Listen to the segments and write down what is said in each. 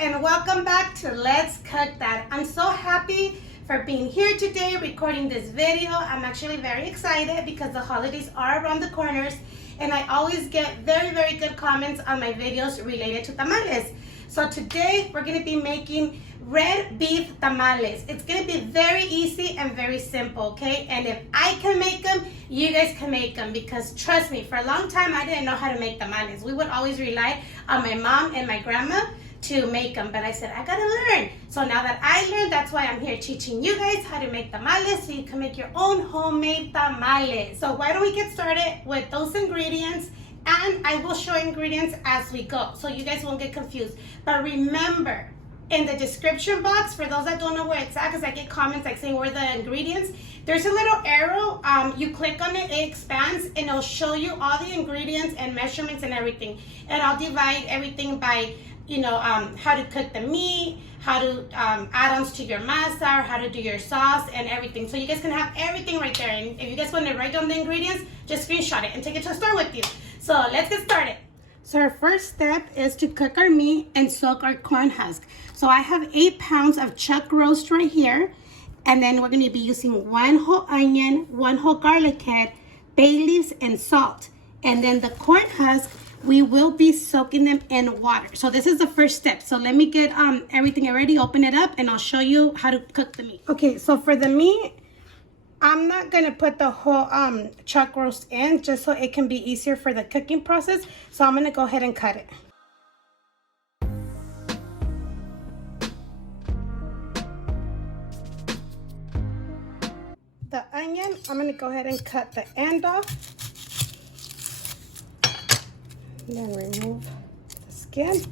and welcome back to Let's Cook That. I'm so happy for being here today recording this video. I'm actually very excited because the holidays are around the corners and I always get very good comments on my videos related to tamales. So today we're going to be making red beef tamales. It's going to be very easy and very simple, okay? And if I can make them, you guys can make them, because trust me, for a long time I didn't know how to make tamales. We would always rely on my mom and my grandma to make them, but I said I gotta learn. So now that I learned, that's why I'm here teaching you guys how to make tamales so you can make your own homemade tamales. So why don't we get started with those ingredients, and I will show ingredients as we go so you guys won't get confused. But remember, in the description box, for those that don't know where it's at, because I get comments like saying where the ingredients, there's a little arrow. You click on it, it expands, and it'll show you all the ingredients and measurements and everything. And I'll divide everything by, you know, how to cook the meat, how to add-ons to your masa, or how to do your sauce and everything. So you guys can have everything right there. And if you guys want to write down the ingredients, just screenshot it and take it to the store with you. So let's get started. So our first step is to cook our meat and soak our corn husk. So I have 8 pounds of chuck roast right here. And then we're going to be using 1 whole onion, 1 whole garlic head, bay leaves, and salt. And then the corn husk, we will be soaking them in water. So this is the first step. So let me get everything ready, open it up, and I'll show you how to cook the meat. Okay, so for the meat, I'm not going to put the whole chuck roast in, just so it can be easier for the cooking process. So I'm going to go ahead and cut it. The onion, I'm going to go ahead and cut the end off. And then remove the skin.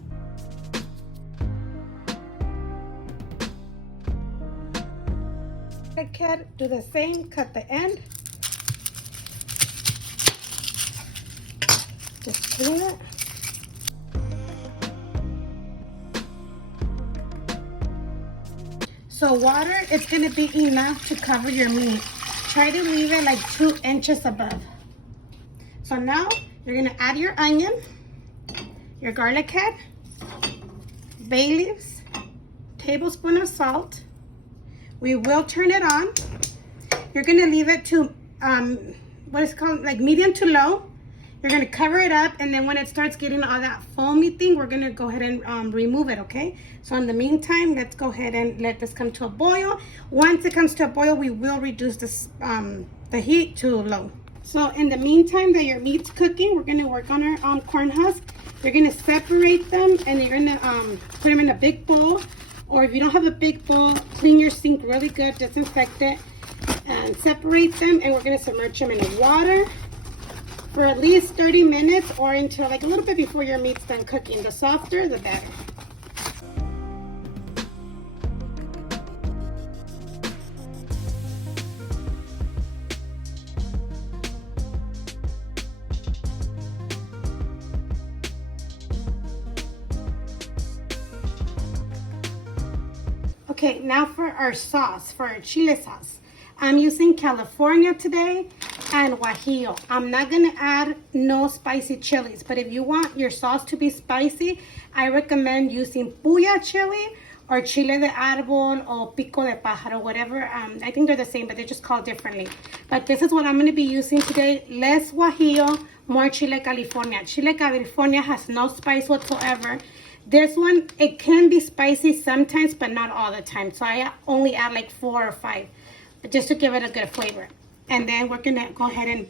Do the same, cut the end. Just clean it. So water, it's going to be enough to cover your meat. Try to leave it like 2 inches above. So now you're going to add your onion, your garlic head, bay leaves, tablespoon of salt. We will turn it on. You're going to leave it to what is called like medium to low. You're going to cover it up, and then when it starts getting all that foamy thing, we're going to go ahead and remove it, okay? So in the meantime, let's go ahead and let this come to a boil. Once it comes to a boil, we will reduce this the heat to low. So in the meantime that your meat's cooking, we're going to work on our corn husk. You're going to separate them, and you're going to put them in a big bowl. Or if you don't have a big bowl, clean your sink really good, disinfect it, and separate them. And we're going to submerge them in the water for at least 30 minutes, or until like a little bit before your meat's done cooking. The softer, the better. Okay, now for our sauce, for our chile sauce. I'm using California today and guajillo. I'm not going to add no spicy chilies, but if you want your sauce to be spicy, I recommend using puya chili or chile de árbol or pico de pájaro, whatever. I think they're the same, but they're just called differently. But this is what I'm going to be using today. Less guajillo, more chile California. Chile California has no spice whatsoever. This one, it can be spicy sometimes, but not all the time. So I only add like 4 or 5, but just to give it a good flavor. And then we're gonna go ahead and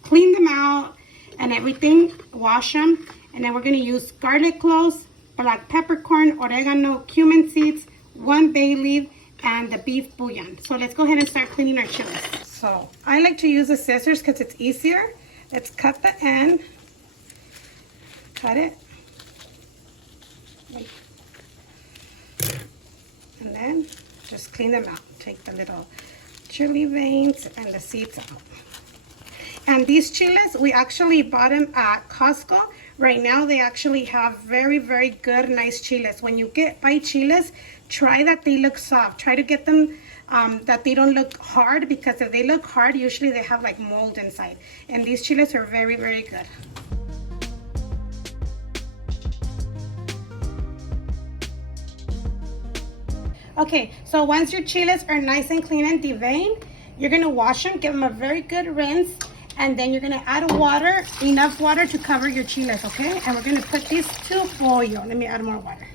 clean them out and everything, wash them. And then we're gonna use garlic cloves, black peppercorn, oregano, cumin seeds, 1 bay leaf, and the beef bouillon. So let's go ahead and start cleaning our chilies. So I like to use the scissors because it's easier. Let's cut the end, cut it. And then just clean them out. Take the little chili veins and the seeds out. And these chiles, we actually bought them at Costco. Right now, they actually have very good, nice chiles. When you buy chiles, try that they look soft. Try to get them that they don't look hard, because if they look hard, usually they have like mold inside. And these chiles are very good. Okay, so once your chiles are nice and clean and deveined, you're gonna wash them, give them a very good rinse, and then you're gonna add water, enough water to cover your chiles, okay? And we're gonna put these to boil. Let me add more water.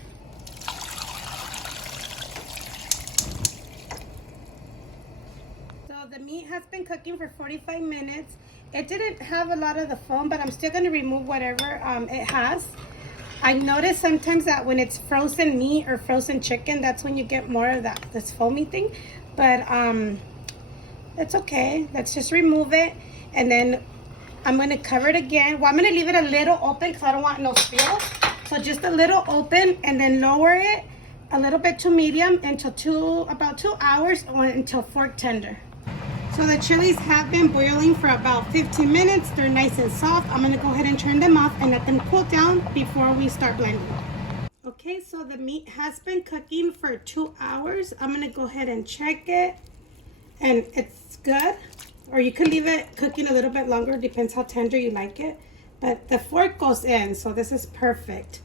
So the meat has been cooking for 45 minutes. It didn't have a lot of the foam, but I'm still gonna remove whatever it has. I noticed sometimes that when it's frozen meat or frozen chicken, that's when you get more of this foamy thing. But it's okay. Let's just remove it. And then I'm going to cover it again. Well, I'm going to leave it a little open because I don't want no spill. So just a little open, and then lower it a little bit to medium until about 2 hours, or until fork tender. So the chilies have been boiling for about 15 minutes. They're nice and soft. I'm gonna go ahead and turn them off and let them cool down before we start blending. Okay, so the meat has been cooking for 2 hours. I'm gonna go ahead and check it, and it's good. Or you could leave it cooking a little bit longer, depends how tender you like it. But the fork goes in, so this is perfect.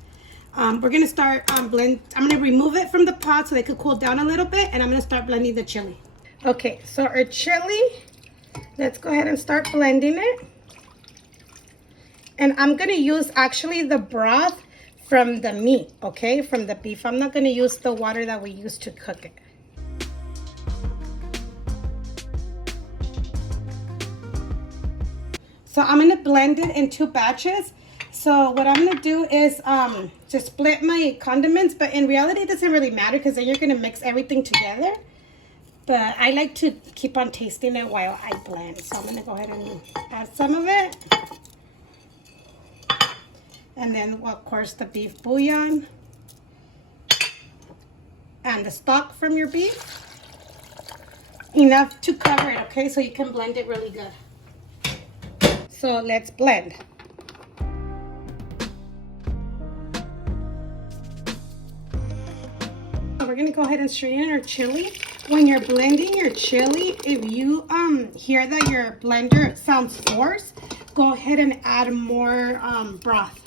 We're gonna start blend. I'm gonna remove it from the pot so they could cool down a little bit, and I'm gonna start blending the chili. Okay, so our chili, let's go ahead and start blending it. And I'm gonna use actually the broth from the meat, okay, from the beef. I'm not gonna use the water that we used to cook it. So I'm gonna blend it in 2 batches. So what I'm gonna do is just split my condiments, but in reality it doesn't really matter because then you're gonna mix everything together. But I like to keep on tasting it while I blend. So I'm gonna go ahead and add some of it. And then, well, of course, the beef bouillon. And the stock from your beef. Enough to cover it, okay? So you can blend it really good. So let's blend. We're gonna go ahead and strain our chili. When you're blending your chili, if you hear that your blender sounds forced, go ahead and add more broth.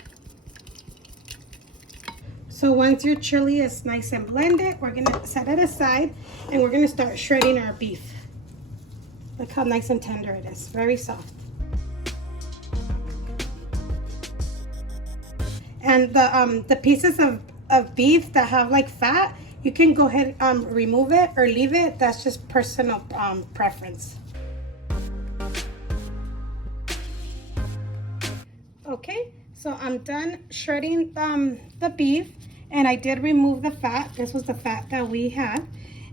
So once your chili is nice and blended, we're gonna set it aside and we're gonna start shredding our beef. Look how nice and tender it is, very soft. And the pieces of beef that have like fat, you can go ahead and remove it or leave it. That's just personal preference. Okay, so I'm done shredding the beef, and I did remove the fat. This was the fat that we had.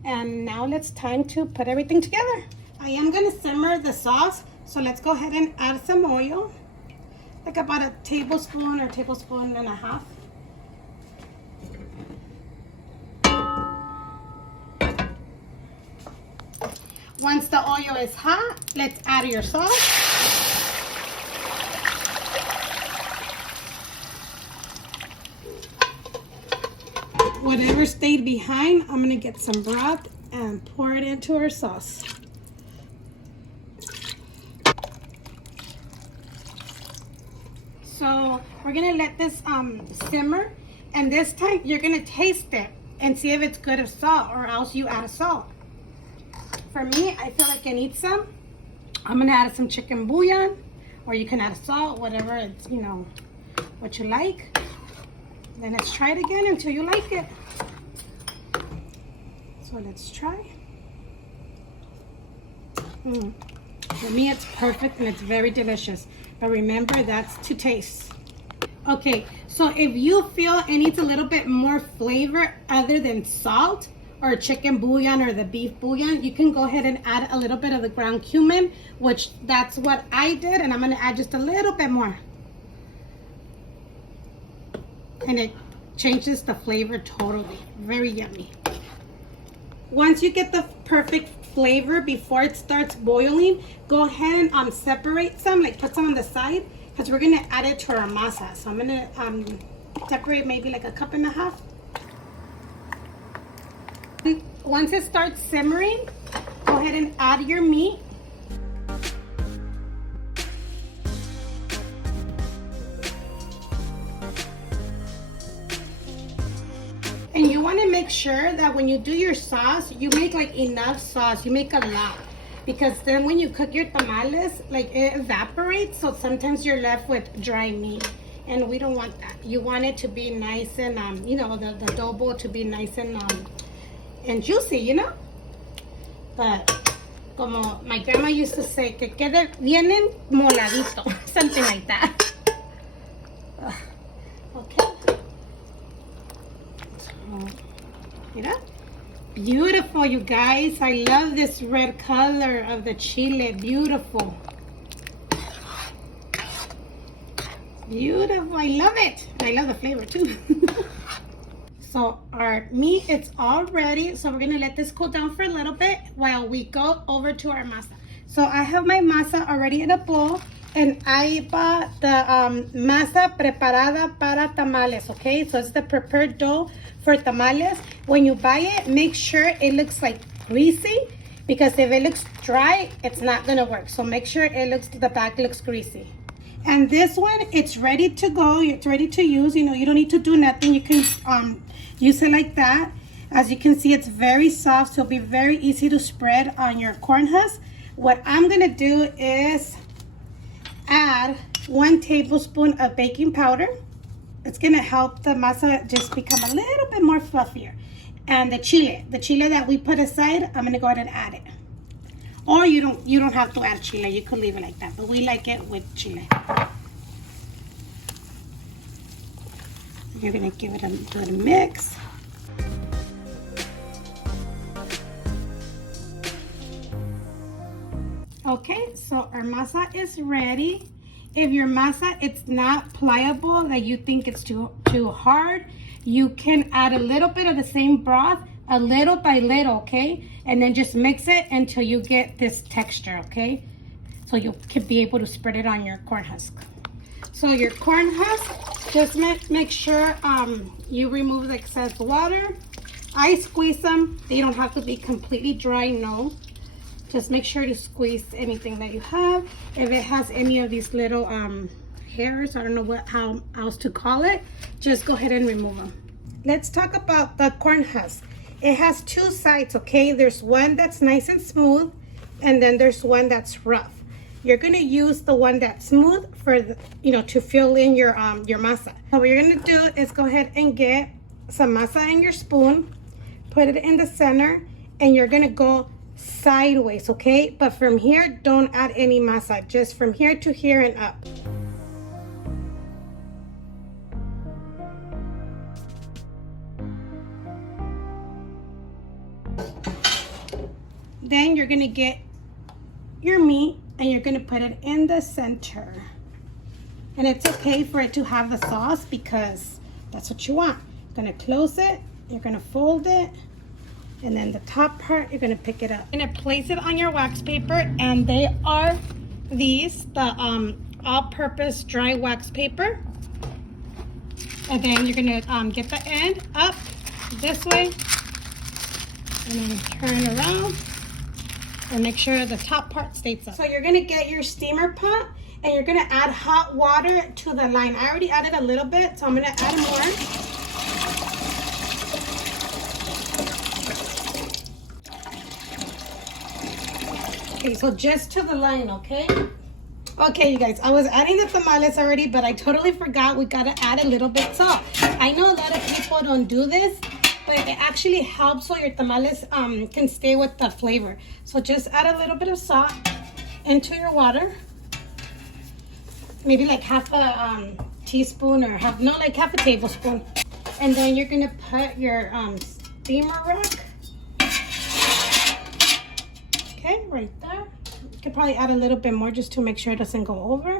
And now it's time to put everything together. I am gonna simmer the sauce, so let's go ahead and add some oil. Like about a tablespoon or tablespoon and a half. Once the oil is hot, let's add your sauce. Whatever stayed behind, I'm gonna get some broth and pour it into our sauce. So we're gonna let this simmer, and this time you're gonna taste it and see if it's good of salt, or else you add salt. For me, I feel like I need some. I'm gonna add some chicken bouillon, or you can add salt, whatever it's, you know, what you like. Then let's try it again until you like it. So let's try. For me, it's perfect and it's very delicious. But remember, that's to taste. Okay, so if you feel it needs a little bit more flavor other than salt, or chicken bouillon or the beef bouillon, you can go ahead and add a little bit of the ground cumin, which that's what I did, and I'm gonna add just a little bit more. And it changes the flavor totally. Very yummy. Once you get the perfect flavor before it starts boiling, go ahead and separate some, like put some on the side, because we're gonna add it to our masa. So I'm gonna separate maybe like a cup and a half. Once it starts simmering, go ahead and add your meat. And you want want to make sure that when you do your sauce, you make like enough sauce. You make a lot. Because then when you cook your tamales, like it evaporates. So sometimes you're left with dry meat. And we don't want that. You want it to be nice and, you know, the adobo to be nice and juicy, you know? But como my grandma used to say, que quede bien moladito. Something like that. Okay. So, mira. Beautiful, you guys. I love this red color of the chile. Beautiful. Beautiful. I love it. I love the flavor too. So our meat, it's all ready. So we're going to let this cool down for a little bit while we go over to our masa. So I have my masa already in a bowl. And I bought the masa preparada para tamales, okay? So it's the prepared dough for tamales. When you buy it, make sure it looks like greasy, because if it looks dry, it's not gonna work. So make sure the back looks greasy. And this one, it's ready to go. It's ready to use. You know, you don't need to do nothing. You can use it like that. As you can see, it's very soft, so it'll be very easy to spread on your corn husk. What I'm gonna do is add 1 tablespoon of baking powder. It's gonna help the masa just become a little bit more fluffier. And the chile that we put aside, I'm gonna go ahead and add it. Or you don't have to add chile, you could leave it like that, but we like it with chile. You're gonna give it a good mix. Okay, so our masa is ready. If your masa it's not pliable, that you think it's too hard, you can add a little bit of the same broth, a little by little, okay? And then just mix it until you get this texture, okay? So you can be able to spread it on your corn husk. So your corn husk, just make sure you remove the excess water. I squeeze them. They don't have to be completely dry, no. Just make sure to squeeze anything that you have. If it has any of these little hairs, I don't know how else to call it, just go ahead and remove them. Let's talk about the corn husk. It has 2 sides, okay? There's one that's nice and smooth, and then there's one that's rough. You're gonna use the one that's smooth for the, to fill in your masa. So what you're gonna do is go ahead and get some masa in your spoon, put it in the center, and you're gonna go sideways, okay? But from here, don't add any masa, just from here to here and up. Then you're gonna get your meat and you're gonna put it in the center. And it's okay for it to have the sauce because that's what you want. You're gonna close it, you're gonna fold it, and then the top part, you're gonna pick it up. You're gonna place it on your wax paper, and they are these, the all-purpose dry wax paper. And then you're gonna get the end up this way, and then turn around, and make sure the top part stays up. So you're gonna get your steamer pot, and you're gonna add hot water to the line. I already added a little bit, so I'm gonna add more. Okay, so just to the line, okay? Okay, you guys, I was adding the tamales already, but I totally forgot we gotta add a little bit salt. I know a lot of people don't do this, but it actually helps so your tamales can stay with the flavor. So just add a little bit of salt into your water. Maybe like half a teaspoon or half a tablespoon. And then you're gonna put your steamer rack. Okay, right there. You could probably add a little bit more just to make sure it doesn't go over.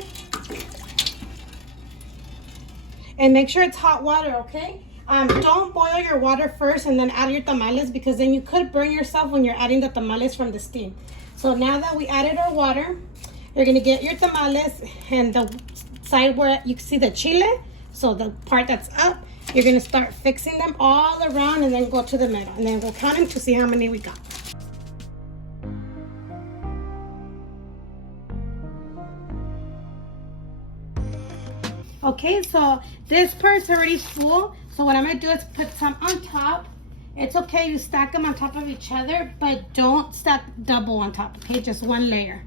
And make sure it's hot water, okay? Don't boil your water first and then add your tamales, because then you could burn yourself when you're adding the tamales from the steam. So now that we added our water, you're gonna get your tamales, and the side where you can see the chile, so the part that's up, you're gonna start fixing them all around and then go to the middle. And then we'll count them to see how many we got. Okay, so this part's already full. So what I'm gonna do is put some on top, It's okay, you stack them on top of each other, but don't stack double on top, okay? Just one layer.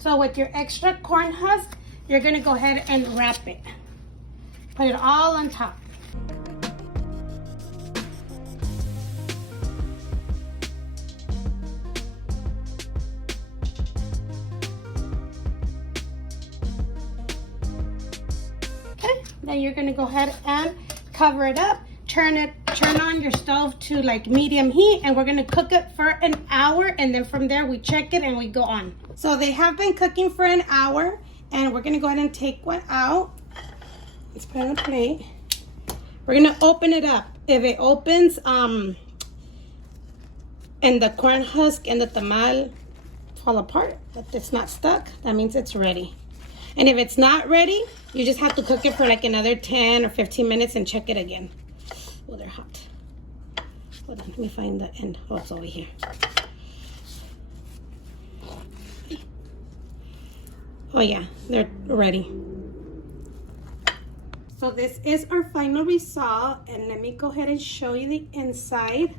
So with your extra corn husk, you're gonna go ahead and wrap it. Put it all on top. Then you're gonna go ahead and cover it up, turn on your stove to like medium heat, and we're gonna cook it for an hour, and then from there we check it and we go on. So they have been cooking for an hour, and we're gonna go ahead and take one out. Let's put it on a plate. We're gonna open it up. If it opens and the corn husk and the tamal fall apart, but it's not stuck, that means it's ready. And if it's not ready, you just have to cook it for like another 10 or 15 minutes and check it again. Oh, they're hot. Hold on, let me find the end. Oh, it's over here. Oh yeah, they're ready. So this is our final result, and let me go ahead and show you the inside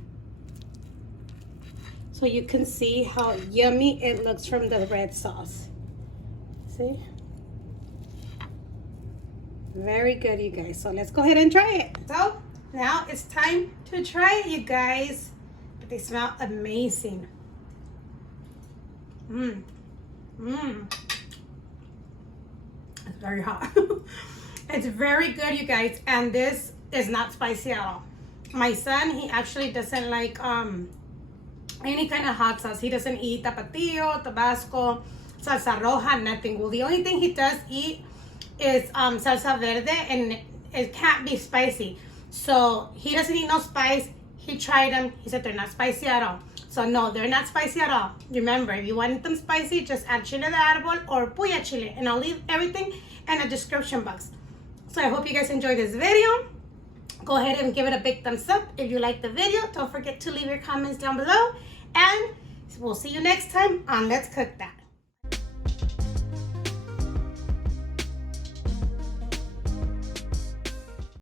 so you can see how yummy it looks from the red sauce. See? Very good, you guys. So let's go ahead and try it. So now it's time to try it, you guys. But they smell amazing. It's very hot. It's very good, you guys. And this is not spicy at all. My son, he actually doesn't like any kind of hot sauce. He doesn't eat tapatio, tabasco, salsa roja, nothing. Well, the only thing he does eat is salsa verde, and it can't be spicy. So he doesn't eat no spice. He tried them. He said they're not spicy at all. So no, they're not spicy at all. Remember, if you want them spicy, just add chile de árbol or puya chile, and I'll leave everything in the description box. So I hope you guys enjoyed this video. Go ahead and give it a big thumbs up if you like the video. Don't forget to leave your comments down below, and we'll see you next time on Let's Cook That.